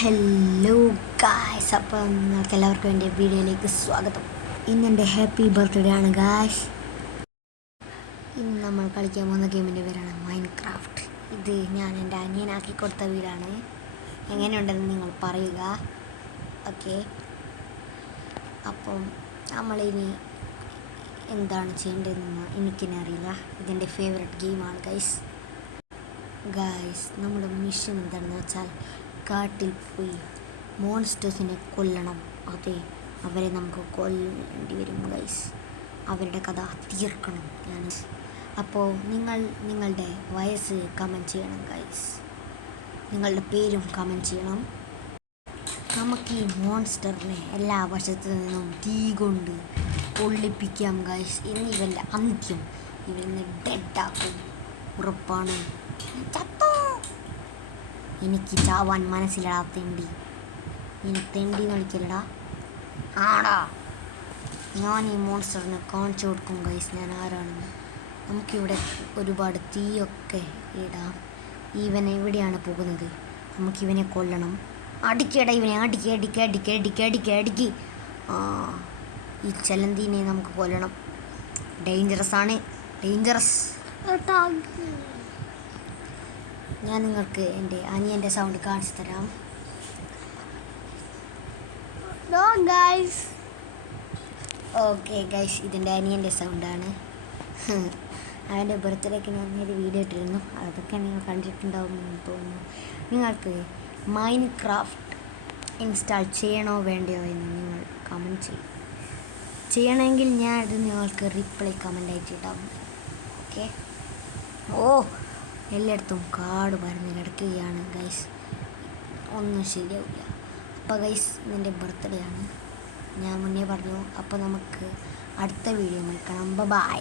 Hello guys, അപ്പോൾ നിങ്ങൾക്ക് എല്ലാവർക്കും എൻ്റെ വീഡിയോയിലേക്ക് സ്വാഗതം. ഇന്ന് എൻ്റെ ഹാപ്പി ബർത്ത്ഡേ ആണ് ഗായ്സ്. ഇന്ന് നമ്മൾ കളിക്കാൻ പോകുന്ന ഗെയിമിൻ്റെ പേരാണ് മൈൻക്രാഫ്റ്റ്. ഇത് ഞാൻ എൻ്റെ അനിയനാക്കി കൊടുത്ത വീടാണ്. എങ്ങനെയുണ്ടെന്ന് നിങ്ങൾ പറയുക. ഓക്കെ, അപ്പം നമ്മളിനി എന്താണ് ചെയ്യേണ്ടതെന്ന് എനിക്കിനെ അറിയില്ല. ഇതെൻ്റെ ഫേവററ്റ് ഗെയിമാണ് ഗായ്സ്. നമ്മുടെ മിഷൻ എന്താണെന്ന് വെച്ചാൽ കാട്ടിൽ പോയി മോൺസ്റ്റേഴ്സിനെ കൊല്ലണം. അതെ, അവരെ നമുക്ക് കൊല്ലേണ്ടി വരും ഗൈസ്. അവരുടെ കഥ തീർക്കണം ഞാൻ. അപ്പോൾ നിങ്ങളുടെ വയസ്സ് കമൻറ്റ് ചെയ്യണം ഗൈസ്. നിങ്ങളുടെ പേരും കമൻറ്റ് ചെയ്യണം. നമുക്ക് ഈ മോൺസ്റ്ററിനെ എല്ലാ വശത്തു നിന്നും തീ കൊണ്ട് പൊള്ളിപ്പിക്കാം ഗൈസ്. ഇന്ന് ഇവൻ്റെ അന്ത്യം ഇവനെ ഡെഡാക്കും, ഉറപ്പാണ്. എനിക്ക് ചാവാൻ മനസ്സിലടാ തെണ്ടി. ഇനി തെണ്ടി കളിക്കലടാ ആടാ. ഞാൻ ഈ മോൺസ്റ്ററിനെ കാണിച്ചു കൊടുക്കും ഗൈസ് ഞാൻ ആരാണെന്ന്. നമുക്കിവിടെ ഒരുപാട് തീയൊക്കെ ഇടാം. ഇവൻ എവിടെയാണ് പോകുന്നത്? നമുക്കിവനെ കൊല്ലണം. അടിക്കട ഇവനെ, അടിക്ക്. ഈ ചെലന്തീനെ നമുക്ക് കൊല്ലണം. ഡേഞ്ചറസ് ആണ്, ഡേഞ്ചറസ്. ഞാൻ നിങ്ങൾക്ക് എൻ്റെ അനിയൻ്റെ സൗണ്ട് കാണിച്ചു തരാം. ഓക്കെ ഗൈസ്, ഇതിൻ്റെ അനിയൻ്റെ സൗണ്ടാണ്. അവൻ്റെ ബർത്ത്ഡേക്ക് ഞാൻ ഒരു വീഡിയോ ഇട്ടിരുന്നു. അതൊക്കെ നിങ്ങൾ കണ്ടിട്ടുണ്ടാവുമെന്ന് തോന്നുന്നു. നിങ്ങൾക്ക് മൈൻക്രാഫ്റ്റ് ഇൻസ്റ്റാൾ ചെയ്യണോ വേണ്ടയോ എന്ന് നിങ്ങൾ കമൻറ്റ് ചെയ്യണമെങ്കിൽ ഞാൻ ഇത് നിങ്ങൾക്ക് റിപ്ലൈ കമൻ്റായിട്ട് ഇടാം. ഓക്കെ. എല്ലായിടത്തും കാട് പരന്ന് കിടക്കുകയാണ് ഗൈസ്. ഒന്നും ശരിയാവില്ല. അപ്പോൾ ഗൈസ്, ഇതിൻ്റെ ബർത്ത്ഡേ ആണ്, ഞാൻ മുന്നേ പറഞ്ഞു. അപ്പോൾ നമുക്ക് അടുത്ത വീഡിയോ കാണാം. ബൈ.